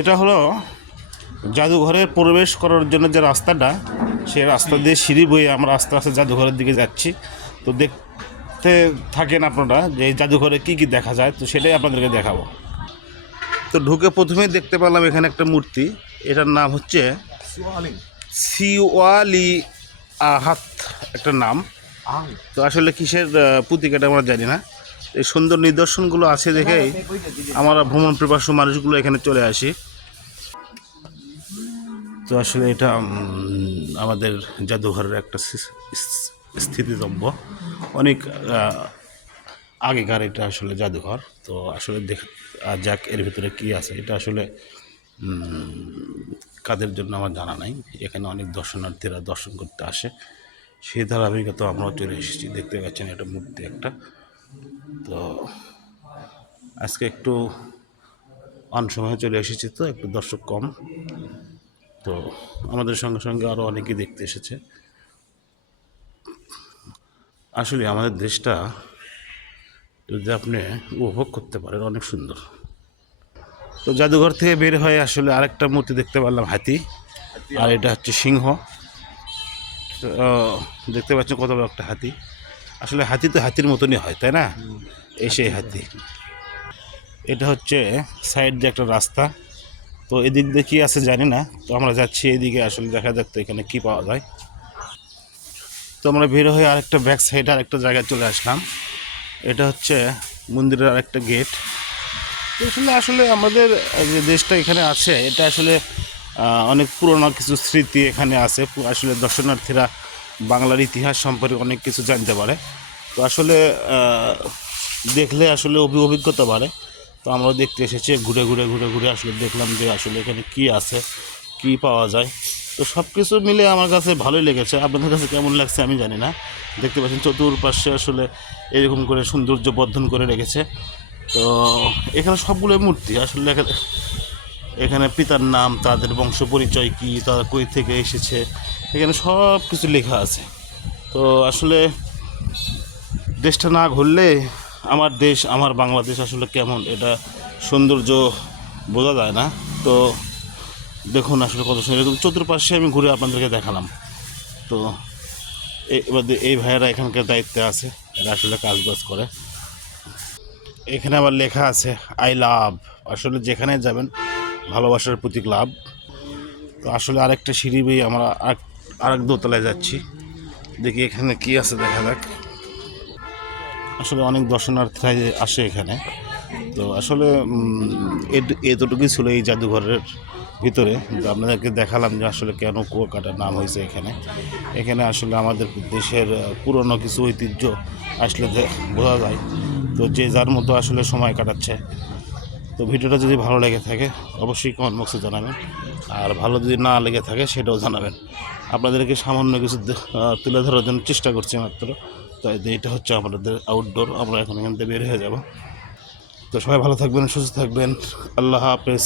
এটা হলো জাদুঘরের প্রবেশ করার জন্য যে রাস্তাটা, সেই রাস্তা দিয়ে সিঁড়ি বয়ে আমরা আস্তে আস্তে জাদুঘরের দিকে যাচ্ছি। তো দেখতে থাকেন আপনারা যে এই জাদুঘরে কী কী দেখা যায়, তো সেটাই আপনাদেরকে দেখাবো। তো ঢুকে প্রথমেই দেখতে পেলাম এখানে একটা মূর্তি, এটার নাম হচ্ছে সিওয়ালি আহাত একটা নাম। তো আসলে কিসের প্রতীক এটা আমরা জানি না। এই সুন্দর নিদর্শনগুলো আছে দেখেই আমরা ভ্রমণ পিপাসু মানুষগুলো এখানে চলে আসি। তো আসলে এটা আমাদের জাদুঘরের একটা স্থিতিতব্য, অনেক আগেকার এটা আসলে জাদুঘর। তো আসলে যাক এর ভিতরে কী আছে, এটা আসলে কাদের জন্য আমার জানা নাই। এখানে অনেক দর্শনার্থীরা দর্শন করতে আসে, সেই ধারাবাহিকতা আমরাও চলে এসেছি। দেখতে পাচ্ছেন এটা মূর্তি একটা। তো আজকে একটু অনসময়ে চলে এসেছি, তো একটু দর্শক কম। তো আমাদের সঙ্গে সঙ্গে আরও অনেকেই দেখতে এসেছে। আসলে আমাদের দেশটা যদি আপনি উপভোগ করতে পারেন, অনেক সুন্দর। তো জাদুঘর থেকে বের হয়ে আসলে আরেকটা মূর্তি দেখতে পারলাম, হাতি। আর এটা হচ্ছে সিংহ। দেখতে পাচ্ছেন কত বড় একটা হাতি। আসলে হাতি তো হাতির মতনই হয়, তাই না? এই সেই হাতি। এটা হচ্ছে সাইড দিয়ে একটা রাস্তা। তো এদিক দিয়ে কী আছে জানি না। তো আমরা যাচ্ছি এদিকে, আসলে দেখা যাক তো এখানে কী পাওয়া যায়। তো আমরা বের হয়ে আরেকটা ব্যাক সাইড আরেকটা জায়গায় চলে আসলাম। এটা হচ্ছে মন্দিরের আরেকটা গেট। তো আসলে আমাদের যে দেশটা এখানে আছে, এটা আসলে অনেক পুরনো কিছু স্মৃতি এখানে আছে। আসলে দর্শনার্থীরা বাংলার ইতিহাস সম্পর্কে অনেক কিছু জানতে পারে। তো আসলে দেখলে আসলে অভিজ্ঞতা বাড়ে। তো আমরা দেখতে এসেছি, ঘুরে ঘুরে ঘুরে ঘুরে আসলে দেখলাম যে আসলে এখানে কী আছে, কী পাওয়া যায়। তো সব কিছু মিলে আমার কাছে ভালোই লেগেছে। আপনাদের কাছে কেমন লাগছে আমি জানি না। দেখতে পাচ্ছেন চতুর্পাশে আসলে এরকম করে সৌন্দর্য বর্ধন করে রেখেছে। তো এখানে সবগুলো মূর্তি আসলে এখানে পিতার নাম, তাদের বংশ পরিচয় কী, তারা কই থেকে এসেছে, এখানে সব কিছু লেখা আছে। তো আসলে দেশটা না ঘুরলে আমার দেশ, আমার বাংলাদেশ আসলে কেমন এটা সৌন্দর্য বোঝা যায় না। তো দেখুন আসলে কত সুন্দর, এরকম চতুর্পাশে আমি ঘুরে আপনাদেরকে দেখালাম। তো এবার এই ভাইয়েরা এখানকার দায়িত্বে আছে, এরা আসলে কাজবাজ করে। এখানে আবার লেখা আছে আই লাভ। আসলে যেখানে যাবেন ভালোবাসার প্রতীক লাভ। তো আসলে আরেকটা সিঁড়ি বেয়ে আমরা আরেক দোতলায় যাচ্ছি, দেখি এখানে কি আছে, দেখা যাক। আসলে অনেক দর্শনার্থীরা আসে এখানে। তো আসলে এতটুকুই ছিল এই জাদুঘরের ভিতরে, যে আপনাদেরকে দেখালাম যে আসলে কেন কুয়াকাটার নাম হয়েছে এখানে। এখানে আসলে আমাদের দেশের পুরনো কিছু ঐতিহ্য আসলে বোঝা যায়। তো যে যার মতো আসলে সময় কাটাচ্ছে। তো ভিডিওটা যদি ভালো লেগে থাকে অবশ্যই কমেন্ট বক্সে জানাবেন, আর ভালো যদি না লেগে থাকে সেটাও জানাবেন। আপনাদেরকে সামান্য কিছু তুলে ধরার জন্য চেষ্টা করছি মাত্র। তো এটা হচ্ছে আমাদের আউটডোর, আমরা এখন এখান থেকে বের হয়ে যাব। তো সবাই ভালো থাকবেন, সুস্থ থাকবেন, আল্লাহ হাফেজ।